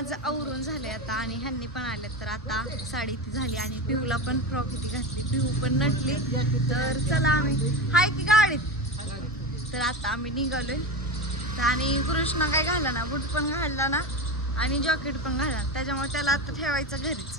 माझं आवरून झालंय आता आणि ह्यांनी पण आल्यात. तर आता साडी ती झाली आणि पिहूला पण फ्रॉक ती घातली. पिहू पण नटली. तर चला आम्ही. हाय की गाडीत तर आता आम्ही निघालोय. तर आणि कृष्णा काय घाला ना? बूट पण घालला ना? आणि जॉकेट पण घाला त्याच्यामुळे त्याला आता ठेवायचं घरीच.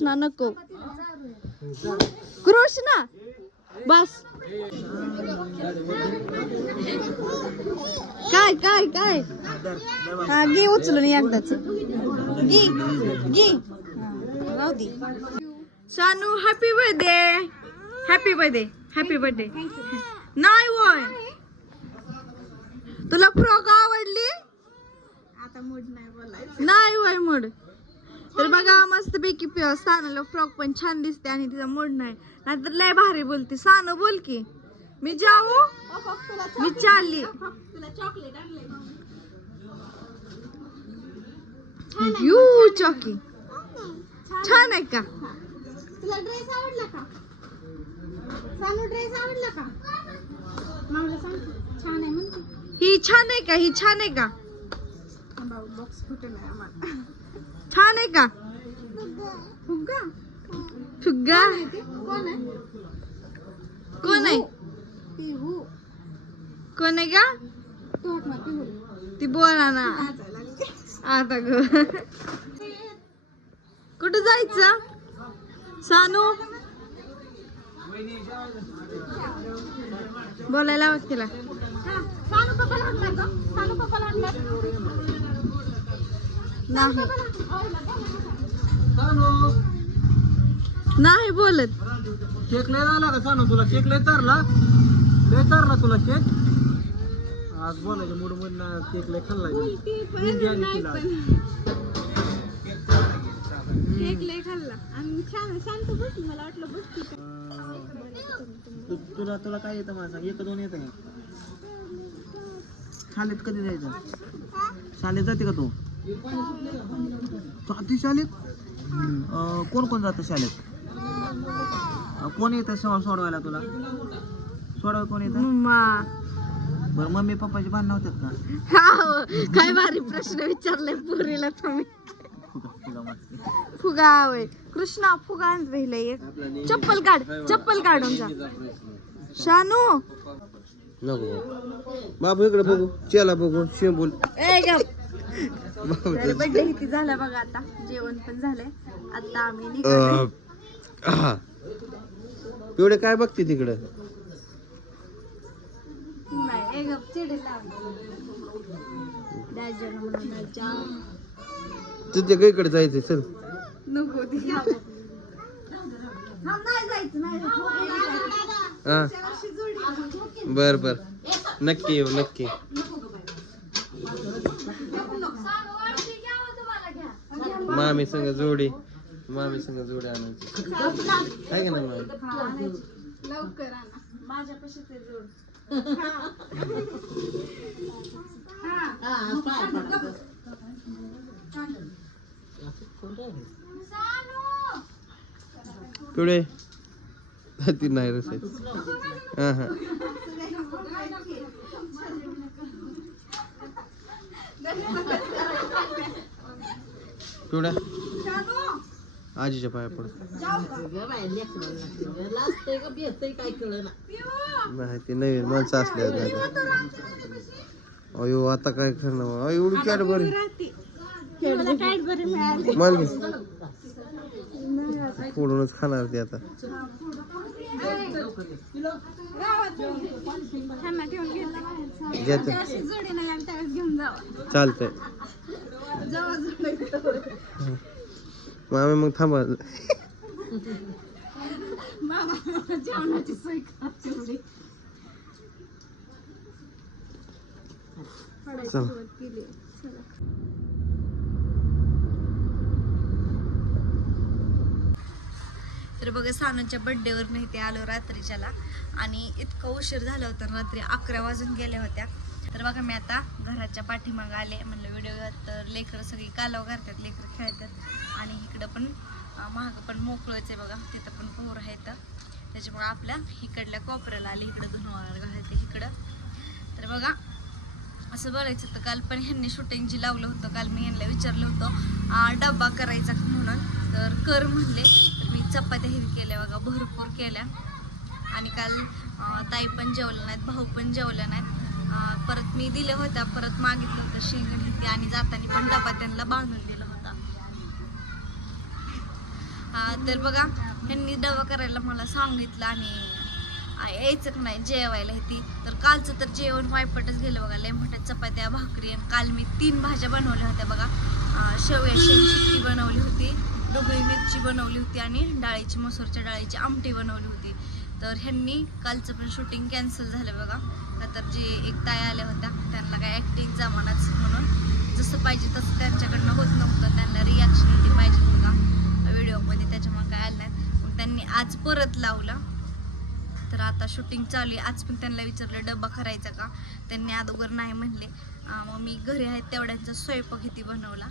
कृष्णा नको. कृष्णा! बस. काय काय काय? हा घे उचलून एकदाच. घे घे. हा, राहू दे. Shanu happy birthday happy birthday happy birthday नाही होय. तुला फ्रॉक आवडली? आता मूड नाही बोलायचं. नाही होय मूड तर बघा मस्त पैकी सानूला फ्रॉक पण छान दिसते आणि तिचा मूड नाही. नाहीतर लय भारी बोलते. सानू बोल की. मी जाऊ? मी चालली. यू चॉकी. छान आहे का? तुला ड्रेस आवडला का? सानू ड्रेस आवडला का? सांग छान आहे म्हणते. ही छान आहे का? ही छान आहे का? बॉक्स फुटून आम्हाला. छान आहे का? फुगा फुग्गा? ते? कोण आहे? कोण आहे? पिहू कोण आहे का? तू बोला ना आता ग. कुठं जायचं? सानू? बोलायला तिला सानू. सानू मार. नाही? नाही बोलत. केक लय आला का सांगू तुला? केक लय तरला लय तरला तुला केक? आज बोलायचं मूड मधनं केक लय खाल्ला. केक लय खाल्ला. आणि छान शांत बसली मला वाटलं बसती का. तु- तुला तुला काय येतं मला सांग? एक दोन येतं का? शाळेत कधी जायचं? शाळेत जाते का तू? जाते शाळेत? अं, कोण कोण जातं शाळेत? कोण येतं सो- सोडवायला तुला? सोडवाय कोण येतं? बरं मम्मी पप्पाची भांडणं होतात का? काय भारी प्रश्न विचारले पुरीला तुम्ही. फुगा होय. कृष्णा फुगा एक चप्पल काढ चप्पल काढून जा. शानू. नको. बाबू इकडे बघू चला बघू शिव बोल ए गप. तर किती झाला बघा आता. जेवण पण झालंय. आता आम्ही निघालोय. एवढे काय बघते तिकडं? नाही ए गप चिडे दाजा म्हणून दाजा तुझ्या गाईकडे जायचंय चल. नको ती. नाही जायचं नाही जायचं. हा बर बर. नक्की येऊ नक्की. मामी संग जोडी मामी संग जोडी आणायची. का नाही मामी? लवकर आणा माझ्यापाशी ते जोड पिवळे. ती नाही रस हा हा. पिवळ्या? आजीच्या पाया पड. नाही ते नवीन माणसं असल्यावर अयो आता काय करणार अयो एवढी कॅट बरी मानली फोडूनच खाणार ते आता. घेऊन जावा. चालतंय. मामे मग थांबा. जेवणाची सोय केली तर बघा सानूच्या बड्डेवर मी इथे आलो रात्रीच्याला. आणि इतकं उशीर झाला होता रात्री अकरा वाजून गेल्या होत्या. तर बघा मी आता घराच्या पाठीमागं आले. म्हणलं व्हिडिओ तर लेकरं सगळी कालव घालतात लेकरं खेळतात. आणि इकडं पण महाग पण मोकळंच आहे बघा. तिथं पण पोर आहेत. त्याच्यामुळं आपल्या इकडल्या कोपऱ्याला आले. इकडं धुनवाळ घालते इकडं. तर बघा असं बघायचं तर काल पण ह्यांनी शूटिंग जी लावलं होतं काल मी ह्यांना विचारलं होतं डब्बा करायचा का म्हणून? तर कर म्हणले. तर मी चपात्या हे केल्या बघा भरपूर केल्या. आणि काल ताई पण जेवल्या नाहीत भाऊ पण जेवल्या नाहीत. परत मी दिल्या होत्या परत मागितलं होतं शेंगण घेतली आणि जाताना पण डबा त्यांना बांधून दिला होता. तर बघा त्यांनी डबा करायला मला सांगितलं आणि यायचं का नाही जेवायला ती तर कालचं तर जेवण वायपटच गेलं बघा लय मोठ्या चपात्या भाकरी आणि काल मी तीन भाज्या बनवल्या होत्या बघा. शेवया शेंगची बनवली होती डोबळी मिरची बनवली होती आणि डाळीची मसूरच्या डाळीची आमटी बनवली होती. तर ह्यांनी कालचं पण शूटिंग कॅन्सल झालं बघा. का तर जे एक ताई आल्या होत्या त्यांना काय ॲक्टिंग जमानाच म्हणून जसं पाहिजे तसं त्यांच्याकडनं होत नव्हतं. त्यांना रिॲक्शन ती पाहिजे बघा. व्हिडिओमध्ये त्याच्यामुळे काय आलं नाही. मग त्यांनी आज परत लावला. तर आता शूटिंग चालू आहे. आज पण त्यांना विचारलं डबा करायचा का? त्यांनी अगोदर नाही म्हणले. मग मी घरी आहेत तेवढ्यांचा स्वयंपाक किती बनवला.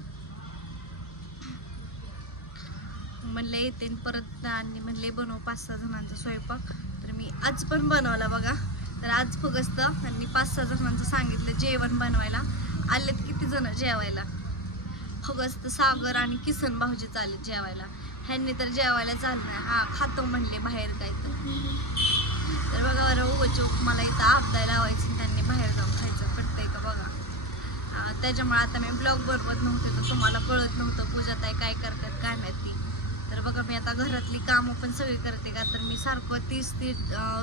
म्हणले येते आणि परत आणि म्हणले बनव पाच सहा जणांचा स्वयंपाक. तर मी आज पण बनवला बघा. तर आज फुगस्त त्यांनी पाच सहा जणांचं सांगितलं जेवण बनवायला. आलेत किती जण जेवायला? फगस्त सागर आणि किसन भाऊजी चालले जेवायला. ह्यांनी तर जेवायला चाललं नाही. हा खातो म्हणले बाहेर काय तर. तर बघा बरं उगच मला इथं आपदाय लावायचं त्यांनी बाहेर जाऊन खायचं पडतंय का बघा. त्याच्यामुळे आता मी ब्लॉग बनवत नव्हते तर तुम्हाला कळत नव्हतं पूजा ताई काय करतात काय माहिती तर बघा मी आता घरातली कामं पण सगळी करते का? तर मी सारखं तीच ती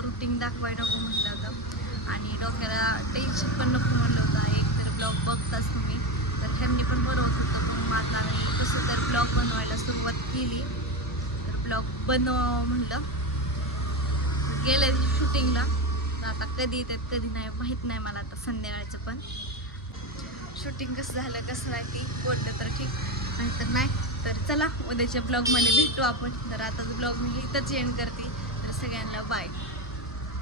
रुटीन दाखवाय नको म्हटलं होतं आणि डोक्याला टेन्शन पण नको म्हणलं होतं. एक तर ब्लॉग बघताच तुम्ही. तर ह्यांनी पण बनवत होतं. पण मग आता मी कसं तर ब्लॉग बनवायला सुरुवात केली. तर ब्लॉग बनवावं म्हणलं गेलं शूटिंगला तर आता कधी येतात कधी नाही माहीत नाही मला आता संध्याकाळचं पण. शूटिंग कसं झालं कसं नाही ती बोललं तर ठीक. नाही तर नाही. तर चला उद्याच्या ब्लॉगमध्ये भेटू आपण. तर आताच ब्लॉग मी इथंच एंड करते. तर सगळ्यांना बाय